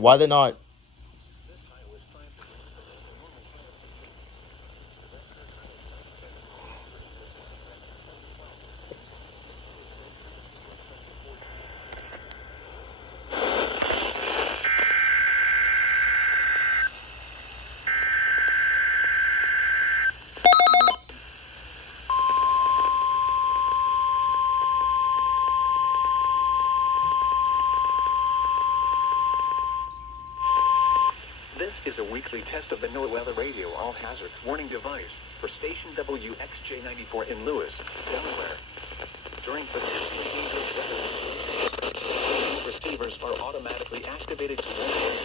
Why they're not? This is a weekly test of the NOAA Weather Radio All Hazards Warning Device for station WXJ94 in Lewis, Delaware. During particularly dangerous weather, receivers are automatically activated to warn.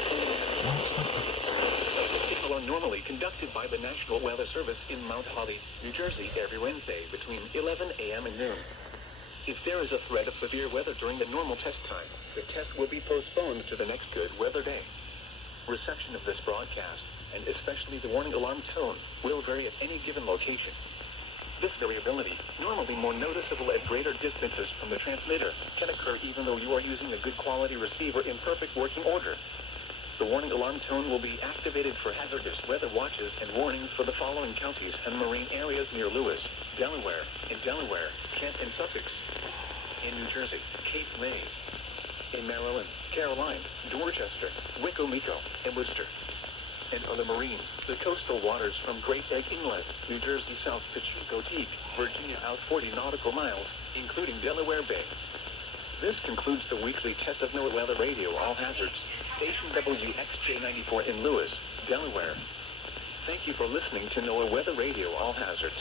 Signal are normally conducted by the National Weather Service in Mount Holly, New Jersey, every Wednesday between 11 a.m. and noon. If there is a threat of severe weather during the normal test time, the test will be postponed to the next good weather day. Reception of this broadcast, and especially the warning alarm tone, will vary at any given location. This variability, normally more noticeable at greater distances from the transmitter, can occur even though you are using a good quality receiver in perfect working order. The warning alarm tone will be activated for hazardous weather watches and warnings for the following counties and marine areas near Lewis, Delaware, Kent and Sussex. In New Jersey, Cape May. In Maryland, Caroline, Dorchester, Wicomico, and Worcester. And on the Marines, the coastal waters from Great Egg Inlet, New Jersey south to Chico Peak, Virginia out 40 nautical miles, including Delaware Bay. This concludes the weekly test of NOAA Weather Radio All Hazards, station WXJ94 in Lewis, Delaware. Thank you for listening to NOAA Weather Radio All Hazards.